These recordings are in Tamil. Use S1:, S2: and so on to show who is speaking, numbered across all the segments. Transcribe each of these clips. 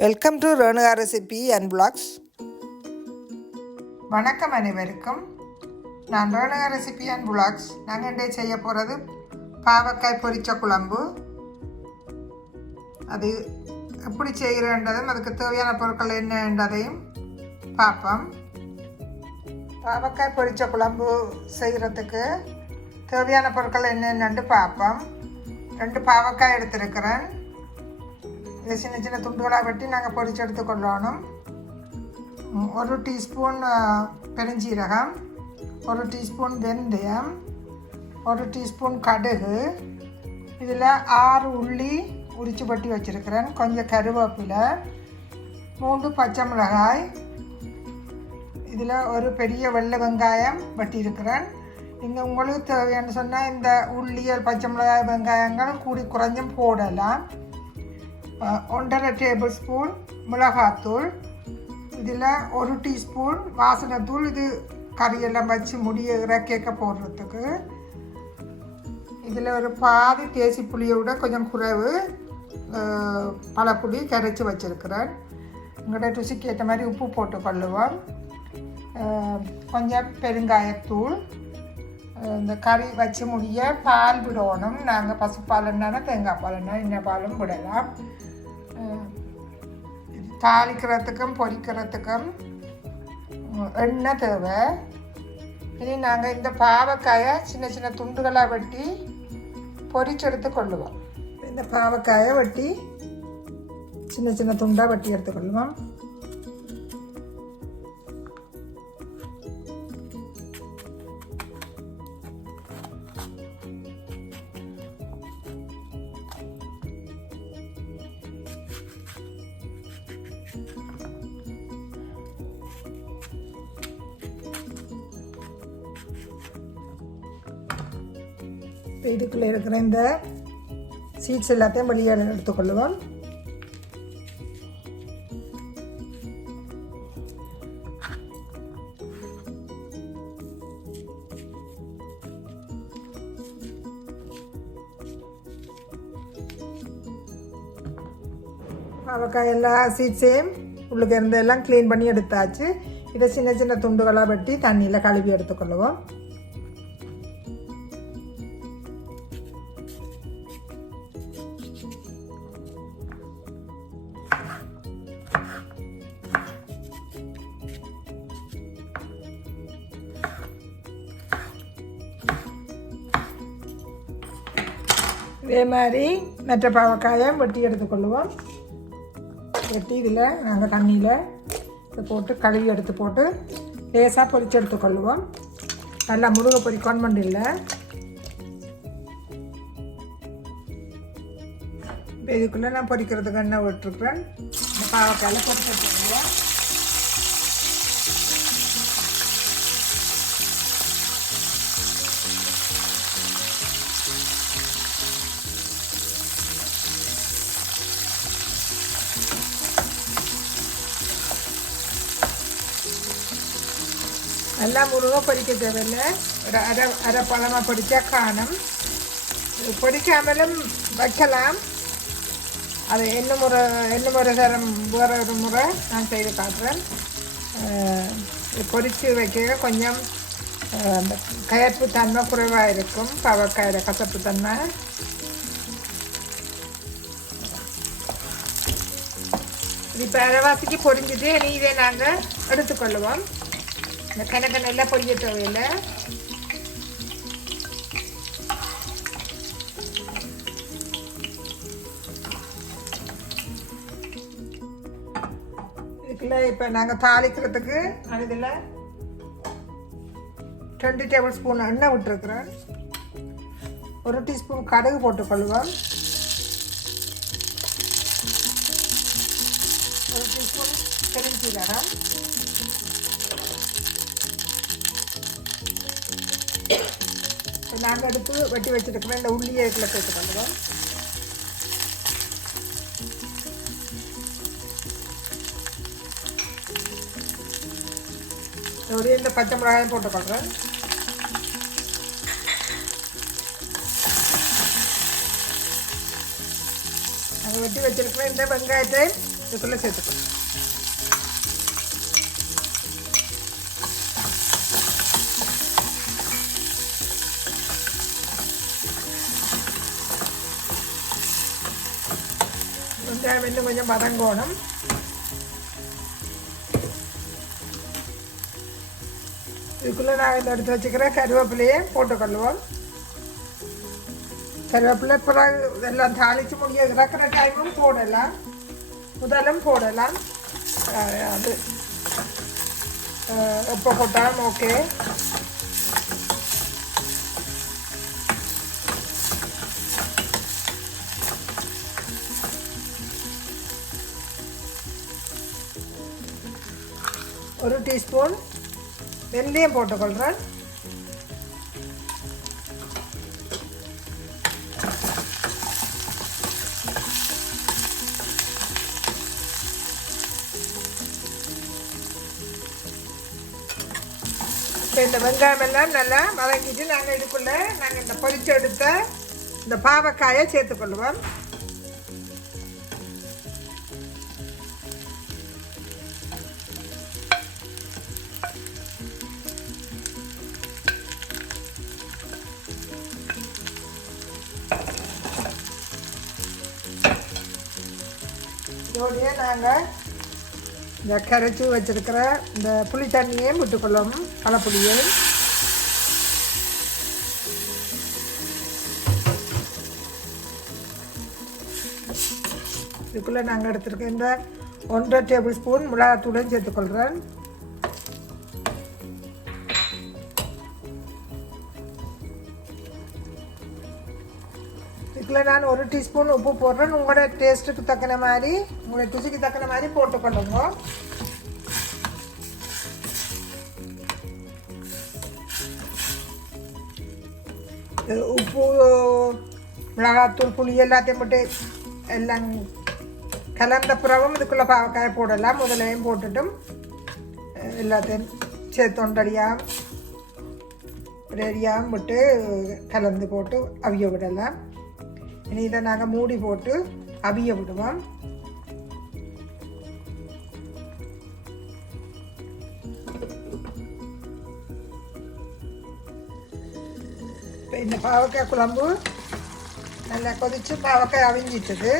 S1: Welcome to Renuka recipe and blogs வணக்கம் அனைவருக்கும். நான் ரேணுகா ரெசிபி அண்ட் பிளாக்ஸ் நாங்கள் இன்றைய செய்ய போகிறது பாவக்காய் பொரிச்ச குழம்பு. அது எப்படி செய்கிறன்றதும் அதுக்கு தேவையான பொருட்கள் என்னன்றதையும் பார்ப்போம். பாவக்காய் பொரிச்ச குழம்பு செய்கிறதுக்கு தேவையான பொருட்கள் என்னென்னு பார்ப்போம். ரெண்டு பாவக்காய் எடுத்திருக்கிறேன். இதை சின்ன சின்ன துண்டுகளாக வெட்டி நாங்கள் பொரிச்சு எடுத்துக்கொள்ளணும் ஒரு டீஸ்பூன் பெருஞ்சீரகம் ஒரு டீஸ்பூன் வெந்தயம் ஒரு டீஸ்பூன் கடுகு இதில் ஆறு உள்ளி உரிச்சு பட்டி வச்சுருக்கிறேன். கொஞ்சம் கருவேப்பிலை மூன்று பச்சை மிளகாய் இதில் ஒரு பெரிய வெள்ளை வெங்காயம் வெட்டியிருக்கிறேன். நீங்கள் உங்களுக்கு தேவையான சொன்னால் இந்த உள்ளியல் பச்சை மிளகாய் வெங்காயங்கள் கூடி குறைஞ்சும் போடலாம். ஒன்றரை டேபிள் ஸ்பூன் மிளகாத்தூள் இதில் ஒரு டீஸ்பூன் வாசனைத்தூள் இது கறியெல்லாம் வச்சு முடியிற கேக்க போடுறதுக்கு இதில் ஒரு பாதி தேசி புளியை விட கொஞ்சம் குறைவு பழப்புளி கரைச்சி வச்சுருக்கிறேன் எங்களோட ருசிக்கு ஏற்ற மாதிரி உப்பு போட்டு கொள்ளுவோம் கொஞ்சம் பெருங்காயத்தூள் இந்த கறி வச்சு முடிய பால் விடணும் நாங்கள் பசுப்பால் என்னன்னா தேங்காய் பால் என்ன இன்ன பாலும் விடலாம் தாளிக்கிறதுக்கும் பொரிக்கிறதுக்கும் எண்ணெய் தேவை. இனி நாங்கள் இந்த பாவக்காயை சின்ன சின்ன துண்டுகளாக வெட்டி பொரிச்செடுத்து கொள்ளுவோம். இந்த பாவக்காயை வெட்டி சின்ன சின்ன துண்டாக வெட்டி எடுத்துக்கொள்ளுவோம் இதுக்குள்ளே இருக்கிற இந்த சீட்ஸ் எல்லாத்தையும் வெளியே எடுத்துக்கொள்ளுவோம் அவக்காய் எல்லா சீட்ஸையும் உள்ளுக்கு இருந்து எல்லாம் க்ளீன் பண்ணி எடுத்தாச்சு. இதை சின்ன சின்ன துண்டுகளாக வெட்டி தண்ணியில் கழுவி எடுத்துக்கொள்வோம் இதே மாதிரி மற்ற பாவக்காயை வெட்டி எடுத்துக்கொள்வோம் வெட்டி இதில் நாங்கள் தண்ணியில் போட்டு கழுவி எடுத்து போட்டு லேசாக பொறிச்சு எடுத்துக்கொள்ளுவோம் நல்லா முருகை பொரிக்கணும் இல்லை. இப்போ இதுக்குள்ளே நான் பொரிக்கிறதுக்கு எண்ணெய் விட்டுருக்குறேன்? பாவக்காயில் பொறிச்சு எடுத்துக்கொள்ளுவோம் நல்லா முருகை பொரிக்க தேவையில்லை. ஒரு அரை அரை பழமாக பொரிச்சா காணும். பொடிக்காமலும் வைக்கலாம். அது என்ன முறை என்ன முறை தரம்? வேறு ஒரு முறை நான் செய்து காட்டுறேன். அஹ், வைக்க கொஞ்சம் அந்த கயப்பு தன்மை குறைவாக இருக்கும். பவக்காயில் கசப்பு தன்மை. இப்போ அரைவாசிக்கு பொறிஞ்சது இனி இதை நாங்கள் எடுத்துக்கொள்ளுவோம். இந்த கணக்கு நல்லா பொரிய தேவையில்லை இதுக்குள்ள இப்போ நாங்கள் தாளிக்கிறதுக்கு நான் இதில் டுவெண்ட்டி டேபிள் ஸ்பூன் எண்ணெய் விட்டுருக்குறேன். ஒரு டீஸ்பூன் கடுகு போட்டுக்கொள்வோம். ஒரு டீஸ்பூன் பெருஞ்சீரகம். நாங்கள் எடுத்து வெட்டி வச்சுருக்கிறோம். இந்த உள்ளியை சேர்த்து பண்ணுறோம் ஒரு இந்த பச்சை மிளகாயும் போட்டுக்கொள்கிறேன் நாங்கள் வெட்டி வச்சிருக்கிறேன். இந்த வெங்காயத்தை இதுக்குள்ளே சேர்த்துக்கணும். வெங்காயம் இன்னும் கொஞ்சம் வதங்கணும் இதுக்குள்ளே நான் இந்த எடுத்து வச்சுக்கிற கருவேப்பிலையே போட்டுக்கொள்வோம் கருவேப்பிலை பிறகு எல்லாம் தாளித்து முடிய இறக்குற டைமும் போடலாம் முதலும் போடலாம் அஹ் அது அஹ் எப்போ போட்டாலும் ஓகே ஒரு டீஸ்பூன் வெந்தயம் போட்டுக்கொள்கிறேன் இப்போ இந்த வெங்காயம் எல்லாம் நல்லா வதங்கிட்டு நாங்கள் இதுக்குள்ளே நாங்கள் இந்த பொரிச்சு எடுத்த இந்த பாவக்காயை சேர்த்துக்கொள்வோம். இதோடையே நாங்கள் இந்த கரைச்சி வச்சுருக்கிற இந்த புளி தண்ணியையும் விட்டுக்கொள்ளும் பழப்புளியை இதுக்குள்ளே நாங்கள் எடுத்துருக்க இந்த ஒன்றரை டேபிள் ஸ்பூன் மிளகாத்தூளையும் சேர்த்துக்கொள்கிறேன். இதில் நான் ஒரு டீஸ்பூன் உப்பு போடுறேன். உங்களோட டேஸ்ட்டுக்கு தக்கன மாதிரி உங்களோட ருசிக்கு தக்கன மாதிரி போட்டுக்கொள்ளுங்க. உப்பு மிளகாத்தூள் புளி எல்லாத்தையும் போட்டு எல்லாம் கலந்த பிறகும் இதுக்குள்ளே பாவக்காயை போடலாம். முதலையும் போட்டுட்டும். எல்லாத்தையும் சேத்தொண்டடியாக ரெடியாகவும் விட்டு கலந்து போட்டு அவிய விடலாம். இனி இதை நாங்கள் மூடி போட்டு அவிய விடுவோம். இந்த பாவக்காய் குழம்பு நல்லா கொதிச்சு பாவக்காய் அவிஞ்சிட்டது.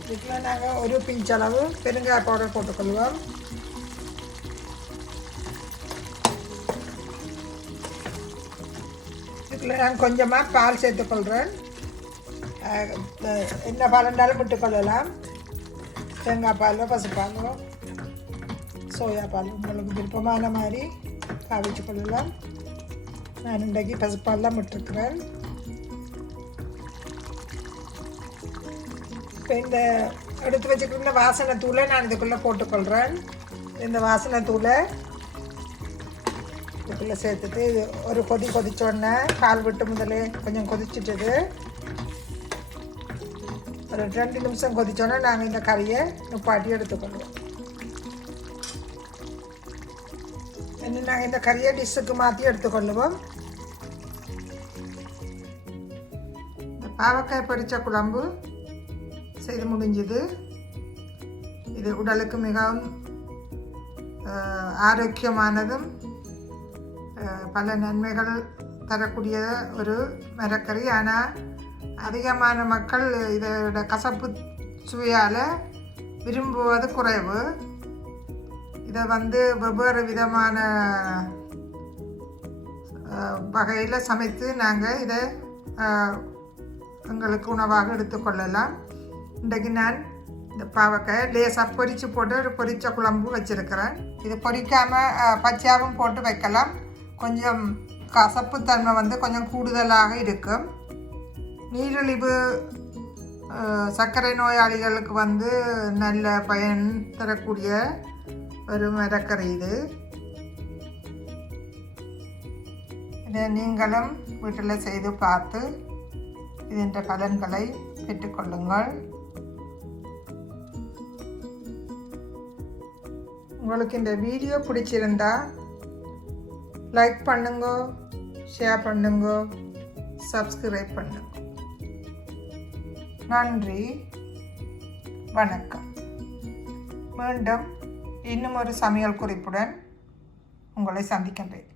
S1: இதுக்குள்ள நாங்கள் ஒரு பிஞ்சளவு பெருங்காய பவுடர் போட்டுக்கொள்வோம். இதில் நான் கொஞ்சமாக பால் சேர்த்துக்கொள்கிறேன். என்ன பால் இருந்தாலும் விட்டுக்கொள்ளலாம். தேங்காய் பாலோ பசுப்பாலோ சோயா பால் உங்களுக்கு விருப்பமான மாதிரி காவிச்சு கொள்ளலாம். நான் இன்றைக்கு பசுப்பால்லாம் விட்டுருக்குறேன். இப்போ இந்த எடுத்து வச்சுக்கிற வாசனை தூளை நான் இதுக்குள்ளே போட்டுக்கொள்கிறேன். இந்த வாசனை தூளை இதுக்குள்ளே சேர்த்துட்டு இது ஒரு கொதி கொதிச்சோடனே கால் விட்டு முதலே கொஞ்சம் கொதிச்சிட்டது ஒரு ரெண்டு நிமிஷம் கொதிச்சோடனே நாங்கள் இந்த கறியை நிப்பாட்டி எடுத்துக்கொள்வோம் இன்னும் நாங்கள் இந்த கறியை டிஷ்ஷுக்கு மாற்றி எடுத்துக்கொள்ளுவோம் இந்த பாவக்காய் பொரிச்ச குழம்பு செய்து முடிஞ்சது இது உடலுக்கு மிகவும் ஆரோக்கியமானதும் பல நன்மைகள் தரக்கூடிய ஒரு மரக்கறி. ஆனால் அதிகமான மக்கள் இதோட கசப்பு சுவையால் விரும்புவது குறைவு. இதை வந்து வெவ்வேறு விதமான வகையில் சமைத்து நாங்கள் இதை எங்களுக்கு உணவாக எடுத்துக்கொள்ளலாம் இன்றைக்கு நான் இந்த பாவக்காய் லேசாக பொரித்து போட்டு ஒரு பொரிச்ச குழம்பு வச்சுருக்கிறேன். இது பொரிக்காமல் பச்சையாகவும் போட்டு வைக்கலாம். கொஞ்சம் கசப்புத்தன்மை வந்து கொஞ்சம் கூடுதலாக இருக்கும். நீரிழிவு சர்க்கரை நோயாளிகளுக்கு வந்து நல்ல பயன் தரக்கூடிய ஒரு மரக்கறி இது. இதை நீங்களும் வீட்டில் செய்து பார்த்து இதன் பலன்களை பெற்றுக்கொள்ளுங்கள் உங்களுக்கு இந்த வீடியோ பிடிச்சிருந்தா லைக் பண்ணுங்க ஷேர் பண்ணுங்க சப்ஸ்கிரைப் பண்ணுங்க. நன்றி வணக்கம். மீண்டும் இன்னும் ஒரு சமையல் குறிப்புடன் உங்களை சந்திக்கின்றேன்.